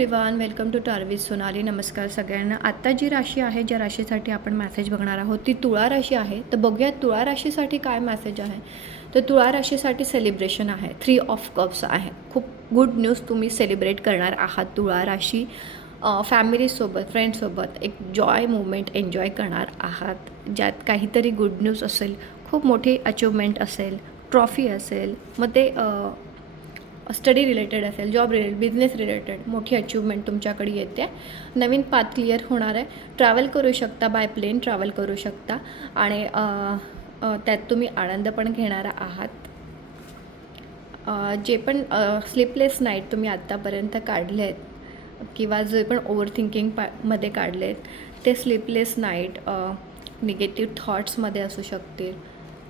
Everyone, welcome to टार with Sonali. नमस्कार सगळ्यांना. आत्ता जी राशी आहे, ज्या राशीसाठी आपण मॅसेज बघणार आहोत ती तुळा राशी आहे. तर बघूयात तुळा राशीसाठी काय मॅसेज आहे. तर तुळा राशीसाठी सेलिब्रेशन आहे. 3 ऑफ कप्स आहे. खूप गुड न्यूज तुम्ही सेलिब्रेट करणार आहात. तुळा राशी फॅमिलीसोबत, फ्रेंड्ससोबत एक जॉय मुवमेंट एन्जॉय करणार आहात, ज्यात काहीतरी गुड न्यूज असेल, खूप मोठी अचिव्हमेंट असेल, ट्रॉफी असेल, मग ते स्टडी रिलेटेड असेल, जॉब रिलेटेड, बिझनेस रिलेटेड मोठी अचिव्हमेंट तुमच्याकडे येते. नवीन पाथ क्लिअर होणार आहे. ट्रॅव्हल करू शकता, बाय प्लेन ट्रॅव्हल करू शकता आणि त्यात तुम्ही आनंद पण घेणार आहात. जे पण स्लीपलेस नाईट तुम्ही आत्तापर्यंत काढले आहेत किंवा जे पण ओव्हर थिंकिंग मध्ये काढले आहेत ते स्लीपलेस नाईट निगेटिव्ह थॉट्समध्ये असू शकतील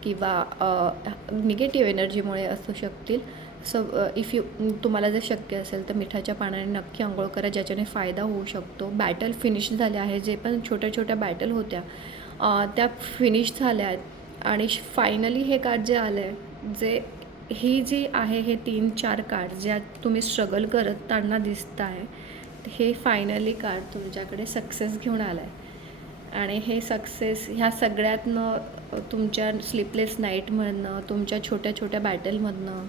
किंवा निगेटिव्ह एनर्जीमुळे असू शकतील. सो इफ तुम्हाला जर शक्य असेल तर मिठाच्या पाण्याने नक्की अंघोळ करा, ज्याच्याने फायदा होऊ शकतो. बॅटल फिनिश झाल्या आहे. जे पण छोट्या छोट्या बॅटल होत्या त्या फिनिश झाल्या आहेत आणि फायनली हे कार्ड जे आलं आहे, जे ही जी आहे, हे 3-4 कार्ड ज्यात तुम्ही स्ट्रगल करताना दिसत आहे, हे फायनली कार्ड तुमच्याकडे सक्सेस घेऊन आलं आहे. आणि हे सक्सेस ह्या सगळ्यातनं तुमच्या स्लीपलेस नाईटमधनं, तुमच्या छोट्या छोट्या बॅटलमधनं,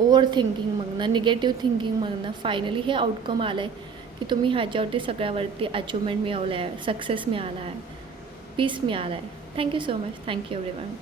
ओव्हर थिंकिंगमधनं, निगेटिव्ह थिंकिंगमधनं फायनली हे आउटकम आलं आहे की तुम्ही ह्याच्यावरती सगळ्यावरती अचिव्हमेंट मिळवलं आहे, सक्सेस मिळाला आहे, पीस मिळाला आहे. Thank you so much. Thank you everyone.